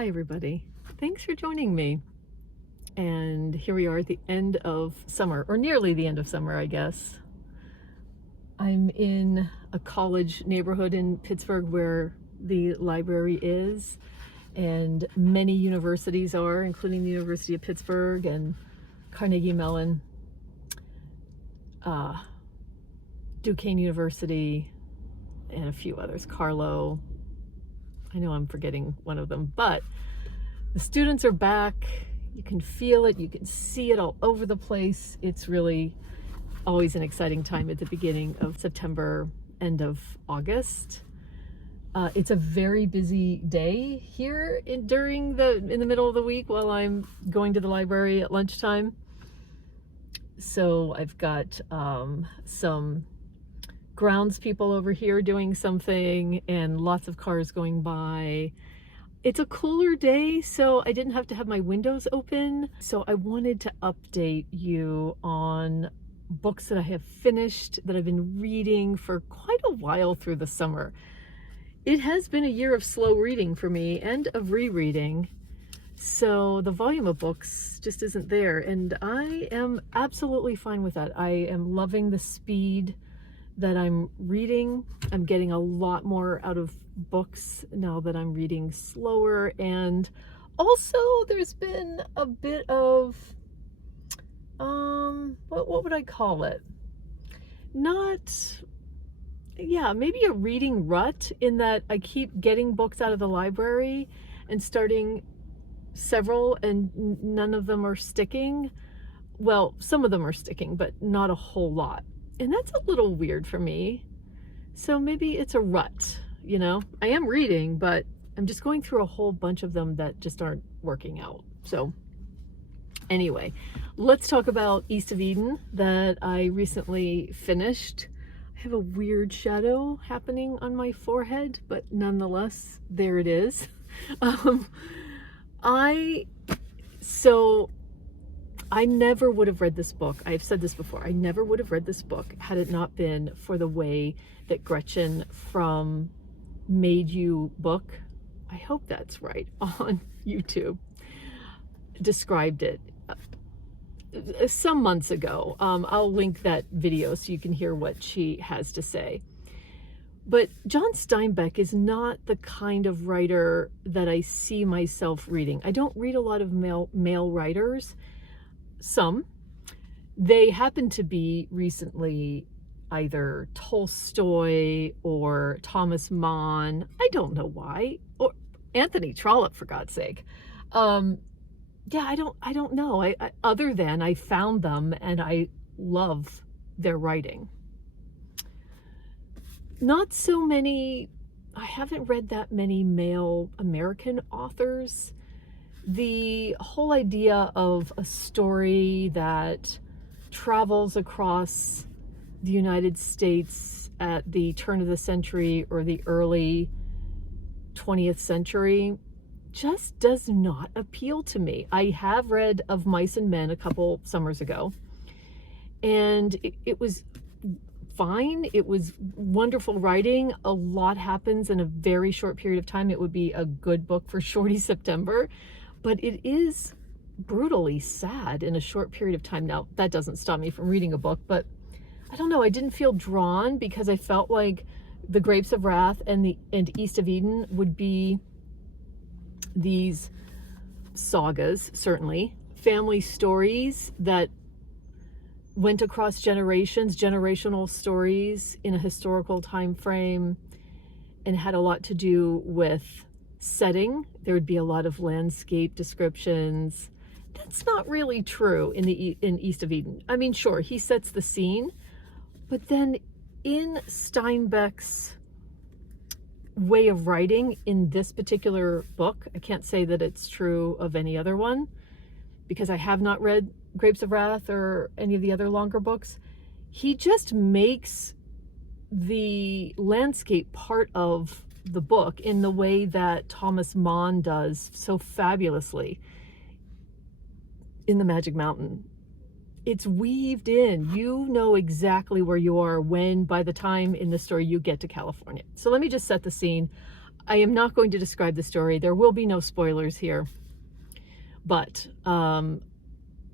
Hi everybody. Thanks for joining me. And here we are at the end of summer, or nearly the end of summer, I guess. I'm in a college neighborhood in Pittsburgh where the library is, and many universities are, including the University of Pittsburgh and Carnegie Mellon, Duquesne University, and a few others, Carlo. I know I'm forgetting one of them, but the students are back. You can feel it, you can see it all over the place. It's really always an exciting time at the beginning of September, end of August. It's a very busy day here in the middle of the week while I'm going to the library at lunchtime. So I've got some grounds people over here doing something and lots of cars going by. It's a cooler day, so I didn't have to have my windows open. So I wanted to update you on books that I have finished, that I've been reading for quite a while through the summer. It has been a year of slow reading for me and of rereading. So the volume of books just isn't there, and I am absolutely fine with that. I am loving the speed that I'm reading. I'm getting a lot more out of books now that I'm reading slower, and also there's been a bit of what would I call it? Maybe a reading rut, in that I keep getting books out of the library and starting several, and none of them are sticking. Well, some of them are sticking, but not a whole lot. And that's a little weird for me. So maybe it's a rut, you know? I am reading, but I'm just going through a whole bunch of them that just aren't working out. So anyway, let's talk about East of Eden that I recently finished. I have a weird shadow happening on my forehead, but nonetheless, there it is. I never would have read this book. I've said this before. I never would have read this book had it not been for the way that Gretchen from Made You Book, I hope that's right, on YouTube, described it some months ago. I'll link that video so you can hear what she has to say. But John Steinbeck is not the kind of writer that I see myself reading. I don't read a lot of male writers. Some. They happen to be recently either Tolstoy or Thomas Mann. I don't know why. Or Anthony Trollope, for God's sake. I don't know. Other than I found them and I love their writing. Not so many, I haven't read that many male American authors. The whole idea of a story that travels across the United States at the turn of the century or the early 20th century just does not appeal to me. I have read Of Mice and Men a couple summers ago, and it was fine. It was wonderful writing. A lot happens in a very short period of time. It would be a good book for Shorty September, but it is brutally sad in a short period of time. Now, that doesn't stop me from reading a book, but I don't know. I didn't feel drawn because I felt like The Grapes of Wrath and East of Eden would be these sagas, certainly, family stories that went across generations, generational stories in a historical time frame, and had a lot to do with setting. There would be a lot of landscape descriptions. That's not really true in East of Eden. I mean, sure, he sets the scene, but then in Steinbeck's way of writing in this particular book, I can't say that it's true of any other one because I have not read Grapes of Wrath or any of the other longer books. He just makes the landscape part of the book in the way that Thomas Mann does so fabulously in The Magic Mountain. It's weaved in. You know exactly where you are by the time in the story you get to California. So let me just set the scene. I am not going to describe the story. There will be no spoilers here. But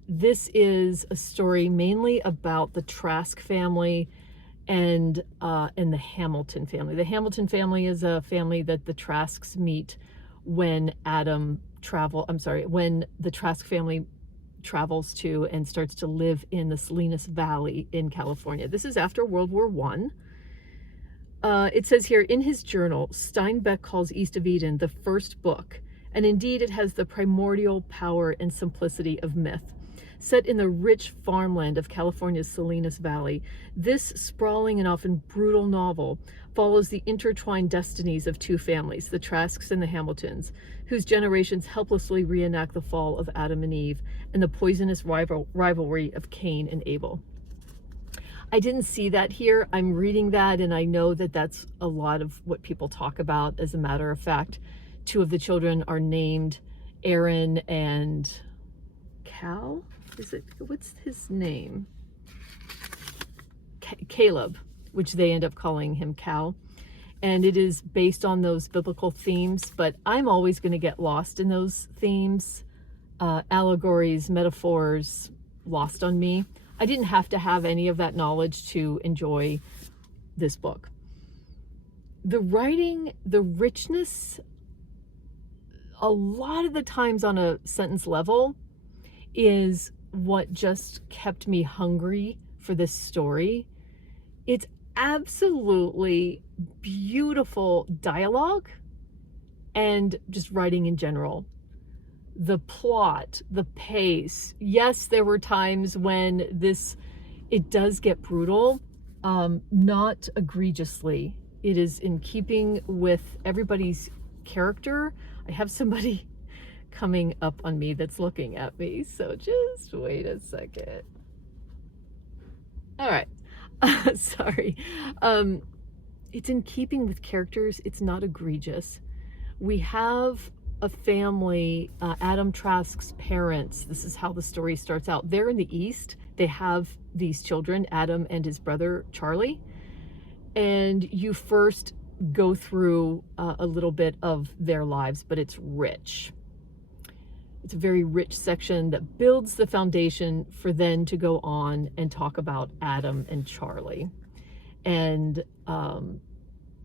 this is a story mainly about the Trask family and the Hamilton family. The Hamilton family is a family that the Trasks meet when when the Trask family travels to and starts to live in the Salinas Valley in California. This is after World War I. It says here, in his journal, Steinbeck calls East of Eden the first book, and indeed it has the primordial power and simplicity of myth. Set in the rich farmland of California's Salinas Valley, this sprawling and often brutal novel follows the intertwined destinies of two families, the Trasks and the Hamiltons, whose generations helplessly reenact the fall of Adam and Eve and the poisonous rivalry of Cain and Abel. I didn't see that here. I'm reading that, and I know that that's a lot of what people talk about. As a matter of fact, two of the children are named Aaron and Cal. What's his name? Caleb, which they end up calling him Cal. And it is based on those biblical themes, but I'm always going to get lost in those themes, allegories, metaphors, lost on me. I didn't have to have any of that knowledge to enjoy this book. The writing, the richness, a lot of the times on a sentence level, is what just kept me hungry for this story. It's absolutely beautiful dialogue and just writing in general. The plot, the pace. Yes, there were times when it does get brutal, not egregiously. It is in keeping with everybody's character. I have somebody coming up on me that's looking at me, so just wait a second. All right. Sorry. It's in keeping with characters. It's not egregious. We have a family, Adam Trask's parents. This is how the story starts out. They're in the East. They have these children, Adam and his brother, Charlie. And you first go through a little bit of their lives, but it's rich. It's a very rich section that builds the foundation for then to go on and talk about Adam and Charlie. And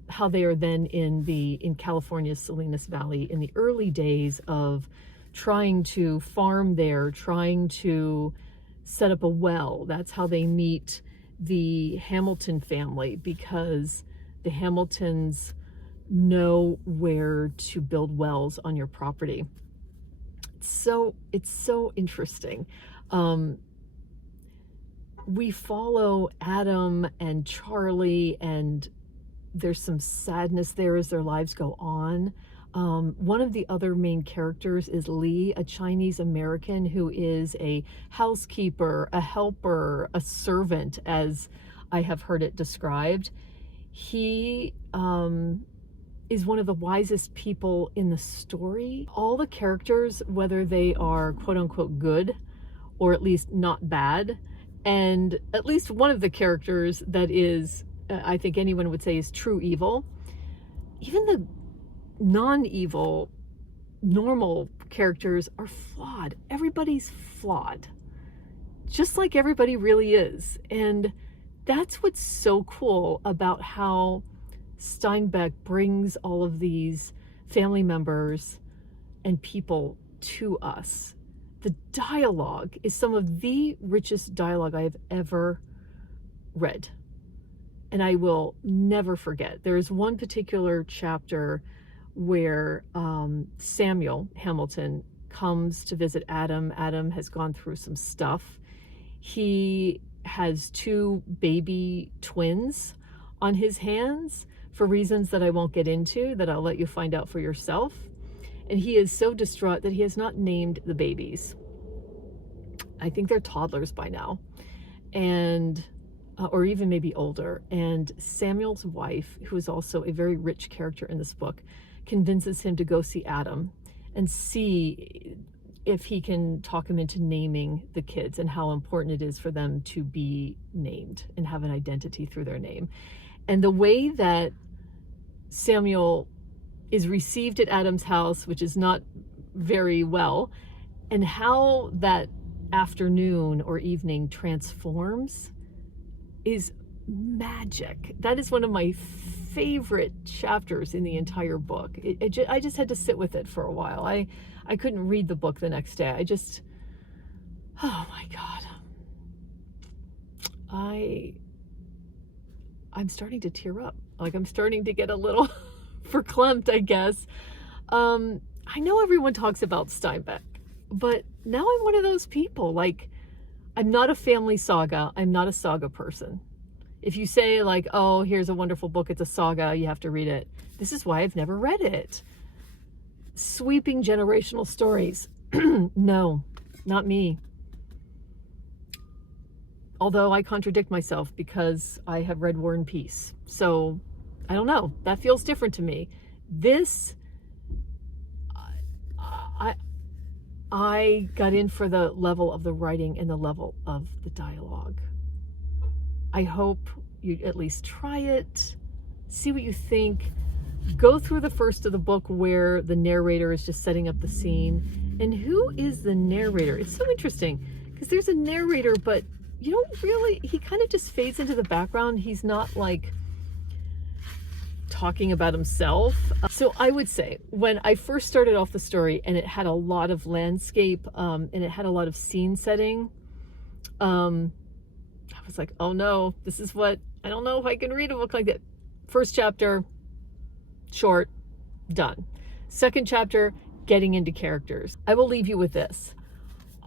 how they are then in California's Salinas Valley in the early days of trying to farm there, trying to set up a well. That's how they meet the Hamilton family, because the Hamiltons know where to build wells on your property. It's so interesting. We follow Adam and Charlie, and there's some sadness there as their lives go on. One of the other main characters is Lee, a Chinese American who is a housekeeper, a helper, a servant, as I have heard it described. He is one of the wisest people in the story. All the characters, whether they are quote unquote good or at least not bad, and at least one of the characters that is, I think anyone would say, is true evil. Even the non-evil, normal characters are flawed. Everybody's flawed, just like everybody really is. And that's what's so cool about how Steinbeck brings all of these family members and people to us. The dialogue is some of the richest dialogue I have ever read, and I will never forget. There is one particular chapter where Samuel Hamilton comes to visit Adam. Adam has gone through some stuff. He has two baby twins on his hands for reasons that I won't get into, that I'll let you find out for yourself. And he is so distraught that he has not named the babies. I think they're toddlers by now, and or even maybe older. And Samuel's wife, who is also a very rich character in this book, convinces him to go see Adam and see if he can talk him into naming the kids and how important it is for them to be named and have an identity through their name. And the way that Samuel is received at Adam's house, which is not very well, and how that afternoon or evening transforms is magic. That is one of my favorite chapters in the entire book. I just had to sit with it for a while. I couldn't read the book the next day. Oh my God. I'm starting to tear up. Like, I'm starting to get a little verklempt, I guess. I know everyone talks about Steinbeck, but now I'm one of those people. Like, I'm not a family saga. I'm not a saga person. If you say like, oh, here's a wonderful book, it's a saga, you have to read it. This is why I've never read it. Sweeping generational stories. No, not me. Although I contradict myself because I have read War and Peace. So I don't know, that feels different to me. This, I got in for the level of the writing and the level of the dialogue. I hope you at least try it, see what you think. Go through the first of the book where the narrator is just setting up the scene. And who is the narrator? It's so interesting because there's a narrator, but you don't really, he kind of just fades into the background. He's not like talking about himself. So I would say when I first started off the story and it had a lot of landscape and it had a lot of scene setting, I was like, oh no, this is what, I don't know if I can read a book like that. First chapter, short, done. Second chapter, getting into characters. I will leave you with this.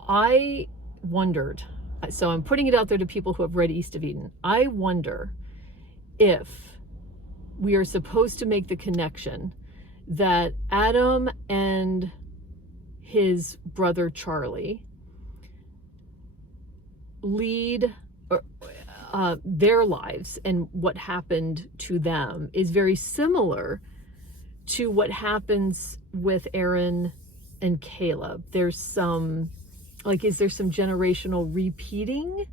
I wondered, so I'm putting it out there to people who have read East of Eden. I wonder if we are supposed to make the connection that Adam and his brother Charlie lead their lives, and what happened to them is very similar to what happens with Aaron and Caleb. There's some, like, is there some generational repeating?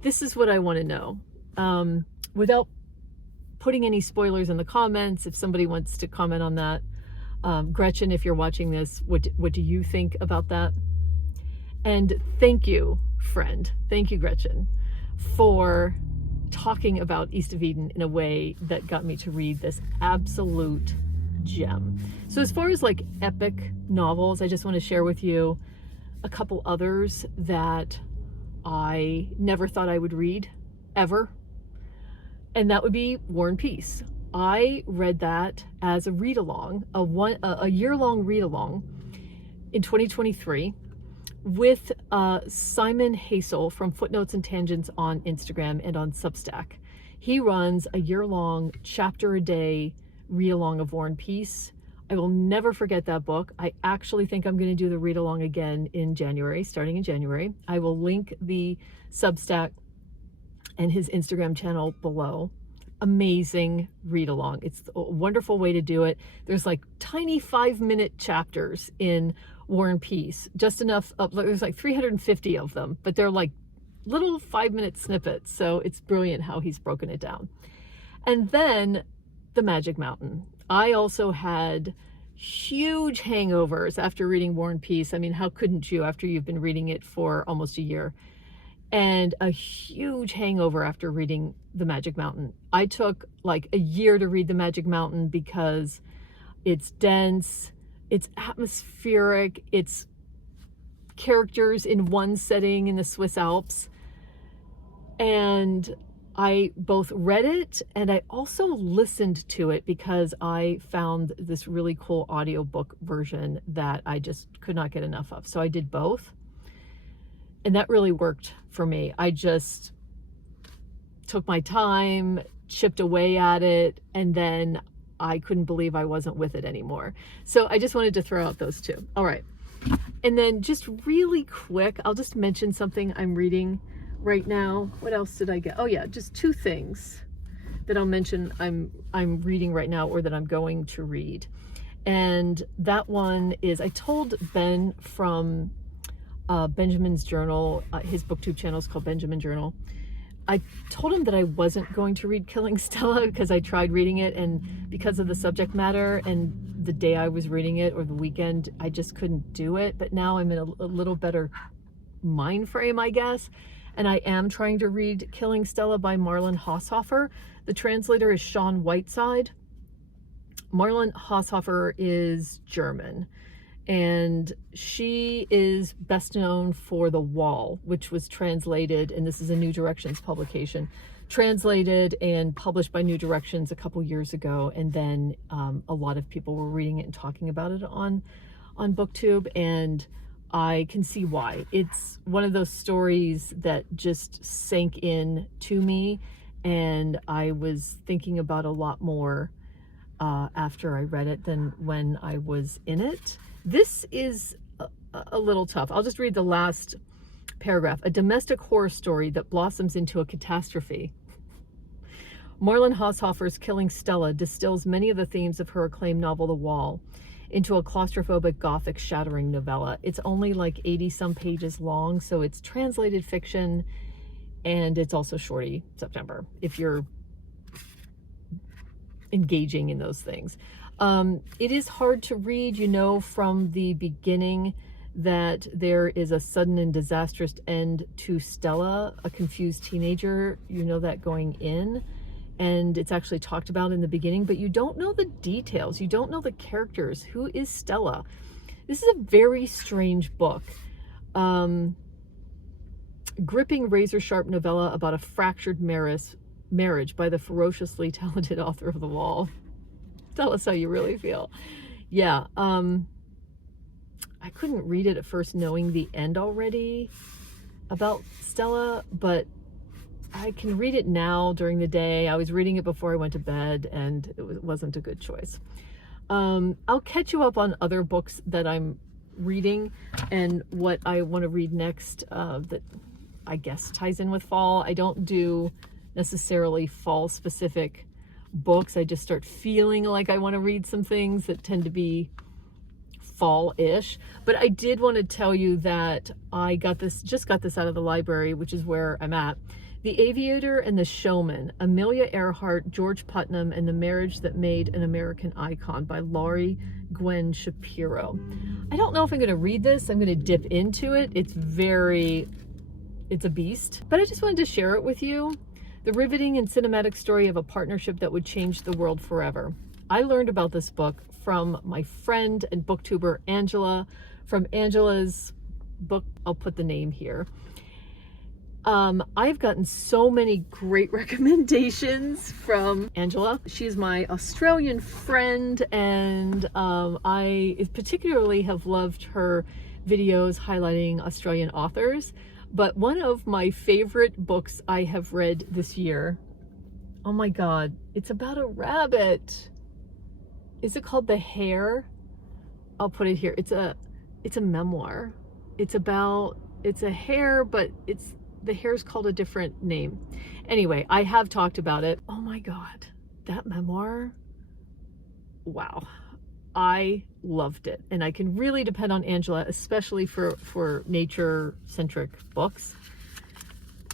This is what I want to know. Without putting any spoilers in the comments, if somebody wants to comment on that. Gretchen, if you're watching this, what do you think about that? And thank you, friend. Thank you, Gretchen, for talking about East of Eden in a way that got me to read this absolute gem. So as far as like epic novels, I just want to share with you a couple others that I never thought I would read ever. And that would be War and Peace. I read that as a read-along, a year-long read-along in 2023 with Simon Hassel from Footnotes and Tangents on Instagram and on Substack. He runs a year-long, chapter-a-day read-along of War and Peace. I will never forget that book. I actually think I'm going to do the read-along again in January, starting in January. I will link the Substack and his Instagram channel below. Amazing read-along. It's a wonderful way to do it. There's like tiny 5-minute chapters in War and Peace, just enough of, there's like 350 of them, but they're like little 5-minute snippets. So it's brilliant how he's broken it down. And then The Magic Mountain. I also had huge hangovers after reading War and Peace. I mean, how couldn't you after you've been reading it for almost a year? And a huge hangover after reading The Magic Mountain. I took like a year to read The Magic Mountain because it's dense, it's atmospheric, it's characters in one setting in the Swiss Alps. And I both read it and I also listened to it because I found this really cool audiobook version that I just could not get enough of. So I did both. And that really worked for me. I just took my time, chipped away at it, and then I couldn't believe I wasn't with it anymore. So I just wanted to throw out those two. All right. And then just really quick, I'll just mention something I'm reading right now. What else did I get? Oh yeah, just two things that I'll mention I'm reading right now, or that I'm going to read. And that one is, I told Ben from Benjamin's Journal, his booktube channel is called Benjamin Journal. I told him that I wasn't going to read Killing Stella because I tried reading it, and because of the subject matter and the day I was reading it, or the weekend, I just couldn't do it. But now I'm in a little better mind frame, I guess, and I am trying to read Killing Stella by Marlon Haushofer. The translator is Sean Whiteside. Marlon Haushofer is German, and she is best known for The Wall, which was translated, and this is a New Directions publication, translated and published by New Directions a couple years ago, and then a lot of people were reading it and talking about it on BookTube, and I can see why. It's one of those stories that just sank in to me, and I was thinking about a lot more after I read it than when I was in it. This is a little tough. I'll just read the last paragraph. A domestic horror story that blossoms into a catastrophe. Marlon Haushofer's Killing Stella distills many of the themes of her acclaimed novel The Wall into a claustrophobic, gothic, shattering novella. It's only like 80-some pages long, so it's translated fiction, and it's also shorty September, if you're engaging in those things. It is hard to read. You know from the beginning that there is a sudden and disastrous end to Stella, a confused teenager. You know that going in, and it's actually talked about in the beginning, but you don't know the details. You don't know the characters. Who is Stella? This is a very strange book. Gripping razor-sharp novella about a fractured marriage by the ferociously talented author of The Wall. Tell us how you really feel. Yeah, I couldn't read it at first knowing the end already about Stella, but I can read it now during the day. I was reading it before I went to bed, and it wasn't a good choice. I'll catch you up on other books that I'm reading and what I want to read next that I guess ties in with fall. I don't do necessarily fall specific books. I just start feeling like I want to read some things that tend to be fall-ish. But I did want to tell you that I just got this out of the library, which is where I'm at. The Aviator and the Showman, Amelia Earhart, George Putnam, and the Marriage That Made an American Icon by Laurie Gwen Shapiro. I don't know if I'm going to read this. I'm going to dip into it. It's a beast, but I just wanted to share it with you. The riveting and cinematic story of a partnership that would change the world forever. I learned about this book from my friend and booktuber Angela, from Angela's book. I'll put the name here. I've gotten so many great recommendations from Angela. She's my Australian friend, and I particularly have loved her videos highlighting Australian authors. But one of my favorite books I have read this year, oh my God, it's about a rabbit. Is it called The Hare? I'll put it here. It's a memoir. It's a hare, but the hare's called a different name. Anyway, I have talked about it. Oh my God, that memoir, wow. I loved it, and I can really depend on Angela, especially for nature-centric books,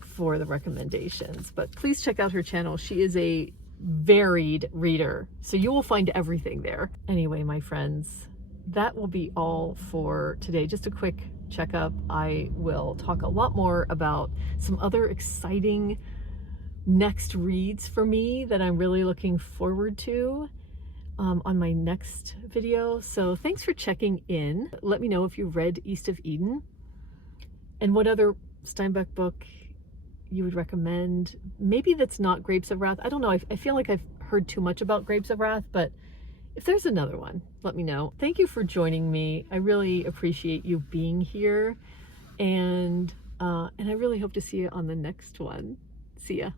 for the recommendations. But please check out her channel. She is a varied reader, so you will find everything there. Anyway, my friends, that will be all for today. Just a quick checkup. I will talk a lot more about some other exciting next reads for me that I'm really looking forward to on my next video. So thanks for checking in. Let me know if you read East of Eden and what other Steinbeck book you would recommend. Maybe that's not Grapes of Wrath. I don't know. I feel like I've heard too much about Grapes of Wrath, but if there's another one, let me know. Thank you for joining me. I really appreciate you being here, and I really hope to see you on the next one. See ya.